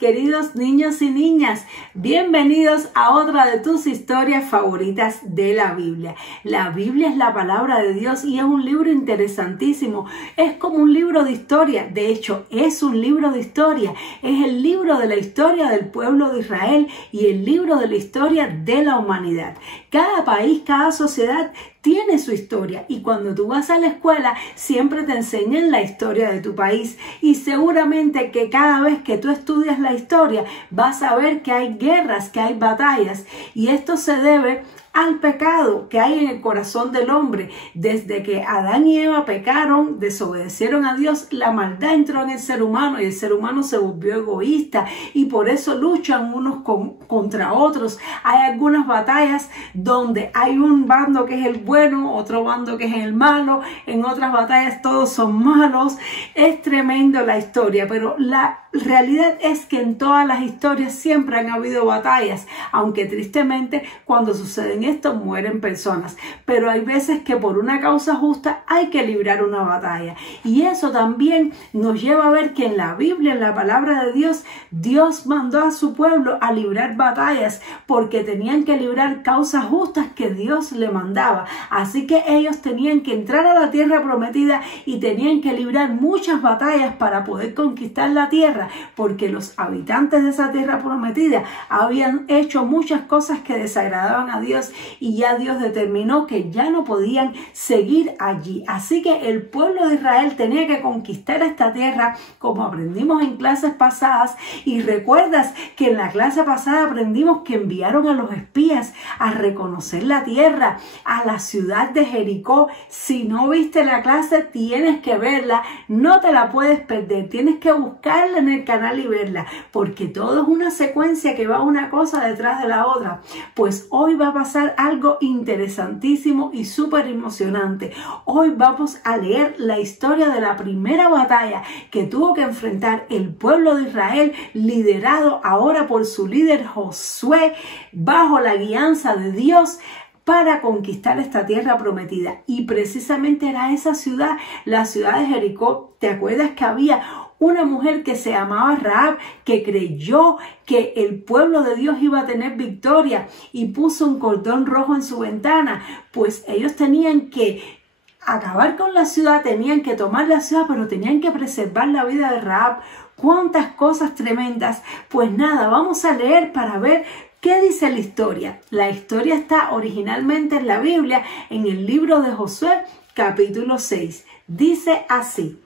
queridos niños y niñas, bienvenidos a otra de tus historias favoritas de la Biblia. La Biblia es la palabra de Dios y es un libro interesantísimo. Es como un libro de historia, de hecho es un libro de historia. Es el libro de la historia del pueblo de Israel y el libro de la historia de la humanidad. Cada país, cada sociedad tiene su historia y cuando tú vas a la escuela siempre te enseñan la historia de tu país y seguramente que cada vez que tú estudias la historia vas a ver que hay guerras, que hay batallas y esto se debe al pecado que hay en el corazón del hombre. Desde que Adán y Eva pecaron, desobedecieron a Dios, la maldad entró en el ser humano y el ser humano se volvió egoísta y por eso luchan unos contra otros. Hay algunas batallas donde hay un bando que es el bueno, otro bando que es el malo, en otras batallas todos son malos. Es tremendo la historia, pero la realidad es que en todas las historias siempre han habido batallas, aunque tristemente cuando suceden esto mueren personas, pero hay veces que por una causa justa hay que librar una batalla y eso también nos lleva a ver que en la Biblia, en la palabra de Dios, Dios mandó a su pueblo a librar batallas porque tenían que librar causas justas que Dios le mandaba, así que ellos tenían que entrar a la tierra prometida y tenían que librar muchas batallas para poder conquistar la tierra, porque los habitantes de esa tierra prometida habían hecho muchas cosas que desagradaban a Dios y ya Dios determinó que ya no podían seguir allí. Así que el pueblo de Israel tenía que conquistar esta tierra, como aprendimos en clases pasadas. Y recuerdas que en la clase pasada aprendimos que enviaron a los espías a reconocer la tierra, a la ciudad de Jericó. Si no viste la clase, tienes que verla, no te la puedes perder, tienes que buscarla en el canal y verla, porque todo es una secuencia que va una cosa detrás de la otra. Pues hoy va a pasar algo interesantísimo y súper emocionante. Hoy vamos a leer la historia de la primera batalla que tuvo que enfrentar el pueblo de Israel, liderado ahora por su líder Josué, bajo la guianza de Dios, para conquistar esta tierra prometida. Y precisamente era esa ciudad, la ciudad de Jericó. ¿Te acuerdas que había una mujer que se llamaba Rahab, que creyó que el pueblo de Dios iba a tener victoria y puso un cordón rojo en su ventana? Pues ellos tenían que acabar con la ciudad, tenían que tomar la ciudad, pero tenían que preservar la vida de Rahab. ¡Cuántas cosas tremendas! Pues nada, vamos a leer para ver ¿qué dice la historia? La historia está originalmente en la Biblia, en el libro de Josué, capítulo 6. Dice así: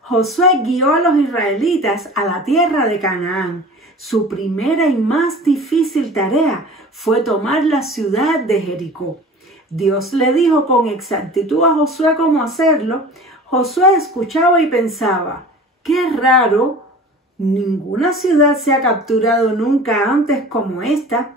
Josué guió a los israelitas a la tierra de Canaán. Su primera y más difícil tarea fue tomar la ciudad de Jericó. Dios le dijo con exactitud a Josué cómo hacerlo. Josué escuchaba y pensaba: ¡qué raro! Ninguna ciudad se ha capturado nunca antes como esta.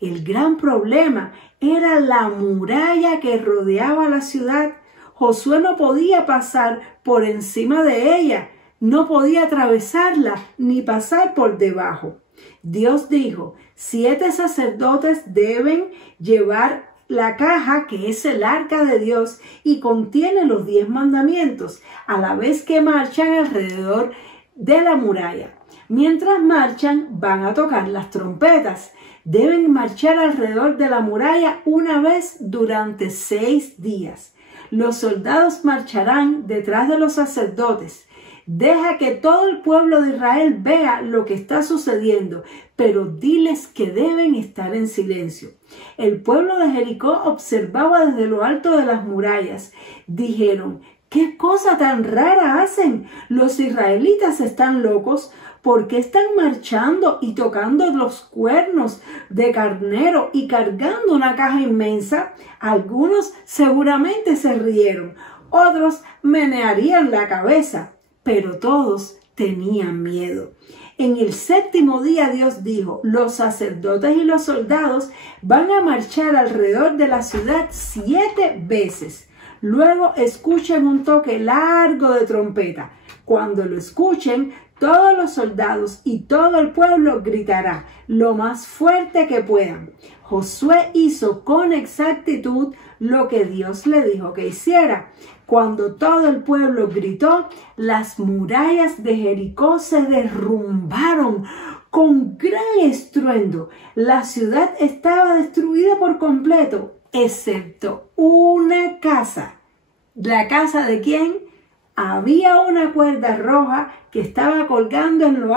El gran problema era la muralla que rodeaba la ciudad. Josué no podía pasar por encima de ella, no podía atravesarla ni pasar por debajo. Dios dijo: 7 sacerdotes deben llevar la caja que es el arca de Dios y contiene los 10 mandamientos, a la vez que marchan alrededor de la muralla. Mientras marchan, van a tocar las trompetas. Deben marchar alrededor de la muralla una vez durante 6 días. Los soldados marcharán detrás de los sacerdotes. Deja que todo el pueblo de Israel vea lo que está sucediendo, pero diles que deben estar en silencio. El pueblo de Jericó observaba desde lo alto de las murallas. Dijeron: ¿qué cosa tan rara hacen? Los israelitas están locos. ¿Por qué están marchando y tocando los cuernos de carnero y cargando una caja inmensa? Algunos seguramente se rieron, otros menearían la cabeza, pero todos tenían miedo. En el 7º día Dios dijo: los sacerdotes y los soldados van a marchar alrededor de la ciudad 7 veces. Luego escuchen un toque largo de trompeta. Cuando lo escuchen, todos los soldados y todo el pueblo gritará lo más fuerte que puedan. Josué hizo con exactitud lo que Dios le dijo que hiciera. Cuando todo el pueblo gritó, las murallas de Jericó se derrumbaron Con gran estruendo, la ciudad estaba destruida por completo, excepto una casa. ¿La casa de quién? Había una cuerda roja que estaba colgando en lo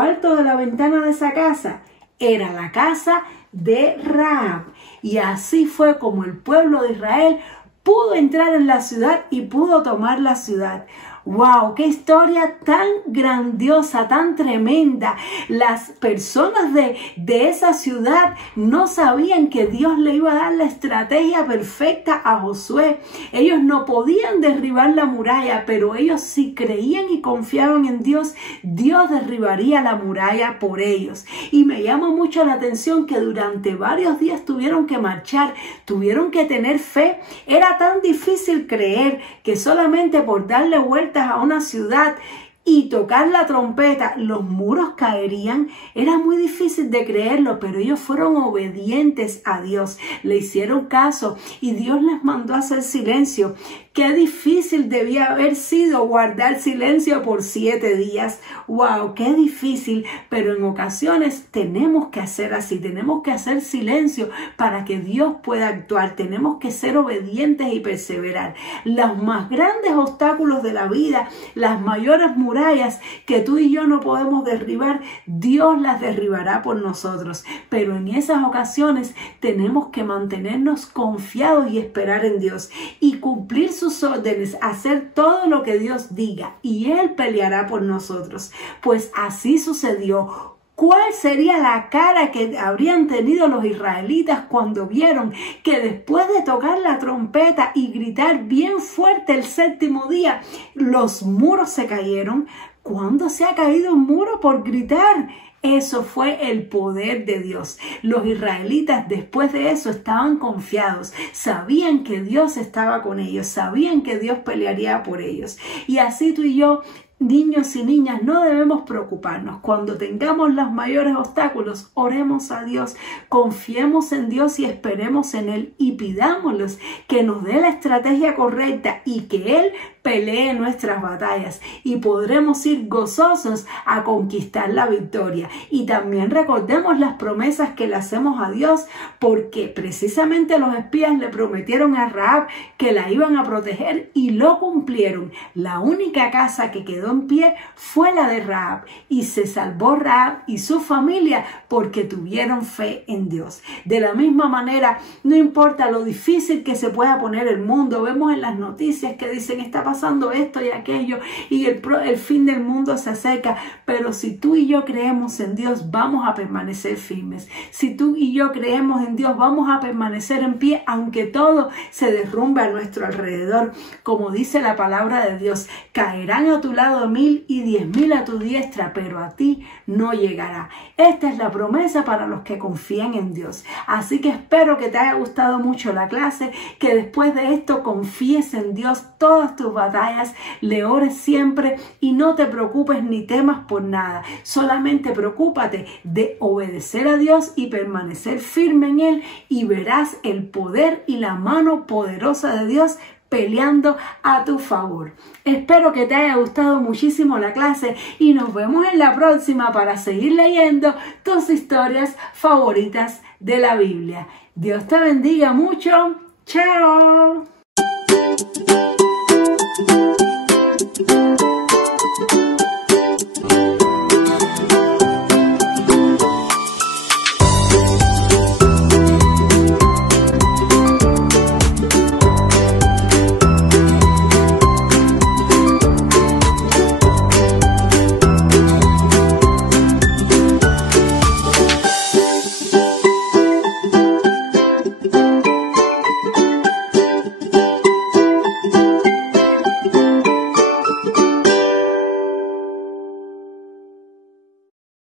alto de la ventana de esa casa. Era la casa de Rahab. Y así fue como el pueblo de Israel pudo entrar en la ciudad y pudo tomar la ciudad. ¡Wow! ¡Qué historia tan grandiosa, tan tremenda! Las personas de esa ciudad no sabían que Dios le iba a dar la estrategia perfecta a Josué. Ellos no podían derribar la muralla, pero ellos si creían y confiaban en Dios, Dios derribaría la muralla por ellos. Y me llama mucho la atención que durante varios días tuvieron que marchar, tuvieron que tener fe. Era tan difícil creer que solamente por darle vuelta a una ciudad y tocar la trompeta, los muros caerían. Era muy difícil de creerlo, pero ellos fueron obedientes a Dios, le hicieron caso y Dios les mandó a hacer silencio. Qué difícil debía haber sido guardar silencio por 7 días. ¡Wow! ¡Qué difícil! Pero en ocasiones tenemos que hacer así, tenemos que hacer silencio para que Dios pueda actuar. Tenemos que ser obedientes y perseverar. Los más grandes obstáculos de la vida, las mayores murallas que tú y yo no podemos derribar, Dios las derribará por nosotros. Pero en esas ocasiones tenemos que mantenernos confiados y esperar en Dios y cumplir sus órdenes, hacer todo lo que Dios diga y Él peleará por nosotros. Pues así sucedió. ¿Cuál sería la cara que habrían tenido los israelitas cuando vieron que después de tocar la trompeta y gritar bien fuerte el 7º día, los muros se cayeron? ¿Cuándo se ha caído un muro por gritar? Eso fue el poder de Dios. Los israelitas después de eso estaban confiados, sabían que Dios estaba con ellos, sabían que Dios pelearía por ellos. Y así tú y yo, niños y niñas, no debemos preocuparnos. Cuando tengamos los mayores obstáculos, oremos a Dios, confiemos en Dios y esperemos en Él y pidámosles que nos dé la estrategia correcta y que Él pelee nuestras batallas y podremos ir gozosos a conquistar la victoria. Y también recordemos las promesas que le hacemos a Dios, porque precisamente los espías le prometieron a Rahab que la iban a proteger y lo cumplieron. La única casa que quedó en pie fue la de Rahab y se salvó Rahab y su familia porque tuvieron fe en Dios. De la misma manera, no importa lo difícil que se pueda poner el mundo, vemos en las noticias que dicen está pasando esto y aquello y el fin del mundo se acerca, pero si tú y yo creemos en Dios, vamos a permanecer firmes. Si tú y yo creemos en Dios, vamos a permanecer en pie, aunque todo se derrumbe a nuestro alrededor. Como dice la palabra de Dios, caerán a tu lado 1000 y 10.000 a tu diestra, pero a ti no llegará. Esta es la promesa para los que confían en Dios. Así que espero que te haya gustado mucho la clase, que después de esto confíes en Dios todas tus batallas, le ores siempre y no te preocupes ni temas por nada. Solamente preocúpate de obedecer a Dios y permanecer firme en Él y verás el poder y la mano poderosa de Dios peleando a tu favor. Espero que te haya gustado muchísimo la clase y nos vemos en la próxima para seguir leyendo tus historias favoritas de la Biblia. Dios te bendiga mucho. ¡Chao!